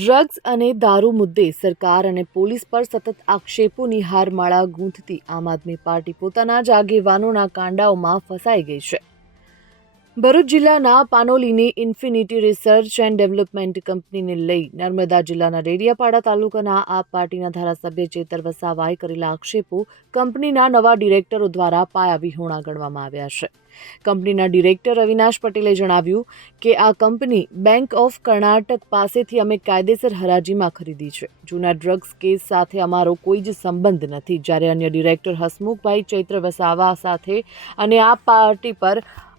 Drugs અને દારૂ મુદ્દે સરકાર અને પોલીસ પર સતત આક્ષેપોની હારમાળા ગૂંથતી આમ આદમી પાર્ટી પોતાના જ આગેવાનોના કાંડાઓમાં ફસાઈ ગઈ છે। ભરૂચ જિલ્લાના પાનોલીની ઇન્ફિનિટી રિસર્ચ એન્ડ ડેવલપમેન્ટ કંપનીને લઈ નર્મદા જિલ્લાના ડેડિયાપાડા તાલુકાના આપ પાર્ટીના ધારાસભ્ય ચેતર વસાવાએ કરેલા આક્ષેપો કંપનીના નવા ડિરેક્ટરો દ્વારા પાયાવિહોણા ગણવામાં આવ્યા છે। કંપનીના ડિરેક્ટર અવિનાશ પટેલે જણાવ્યું કે આ કંપની બેંક ઓફ કર્ણાટક પાસેથી અમે કાયદેસર હરાજીમાં ખરીદી છે। જૂના ડ્રગ્સ કેસ સાથે અમારો કોઈ જ સંબંધ નથી। જ્યારે અન્ય ડિરેક્ટર હસમુખભાઈ ચૈત્ર વસાવા સાથે અને આ પાર્ટી પર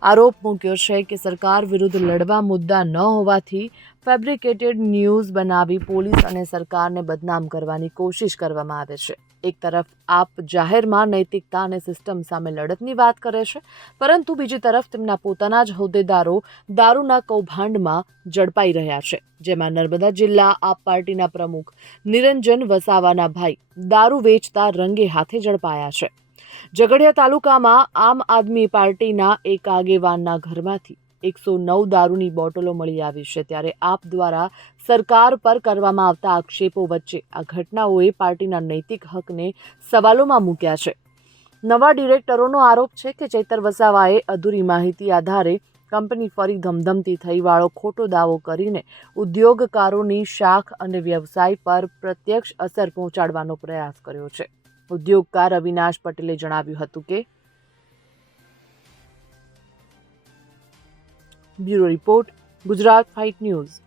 આરોપ મૂક્યો છે કે સરકાર વિરુદ્ધ લડવા મુદ્દા ન હોવાથી ફેબ્રિકેટેડ ન્યૂઝ બનાવી પોલીસ અને સરકારને બદનામ કરવાની કોશિશ કરવામાં આવે છે। એક તરફ આપ જાહેરમાં નૈતિકતા અને સિસ્ટમ સામે લડતની વાત કરે છે, પરંતુ બીજી તરફ તેમના પોતાના જ હોદ્દેદારો દારૂના કૌભાંડમાં ઝડપાઈ રહ્યા છે। જેમાં નર્મદા જિલ્લા આપ પાર્ટીના પ્રમુખ નિરંજન વસાવાના ભાઈ દારૂ વેચતા રંગે હાથે ઝડપાયા છે। ઝઘડિયા તાલુકામાં આમ આદમી પાર્ટીના એક આગેવાનના ઘરમાંથી 109 દારૂની બોટલો મળી આવી છે। ત્યારે આપ દ્વારા સરકાર પર કરવામાં આવતા આક્ષેપો વચ્ચે આ ઘટનાઓએ પાર્ટીના નૈતિક હકને સવાલોમાં મૂક્યા છે। નવા ડિરેક્ટરોનો આરોપ છે કે ચૈતર વસાવાએ અધૂરી માહિતી આધારે કંપની ફરી ધમધમતી થઈ વાળો ખોટો દાવો કરીને ઉદ્યોગકારોની શાખ અને વ્યવસાય પર પ્રત્યક્ષ અસર પહોંચાડવાનો પ્રયાસ કર્યો છે। ઉદ્યોગકાર અવિનાશ પટેલે જણાવ્યું હતું કે bureau report Gujarat fight news.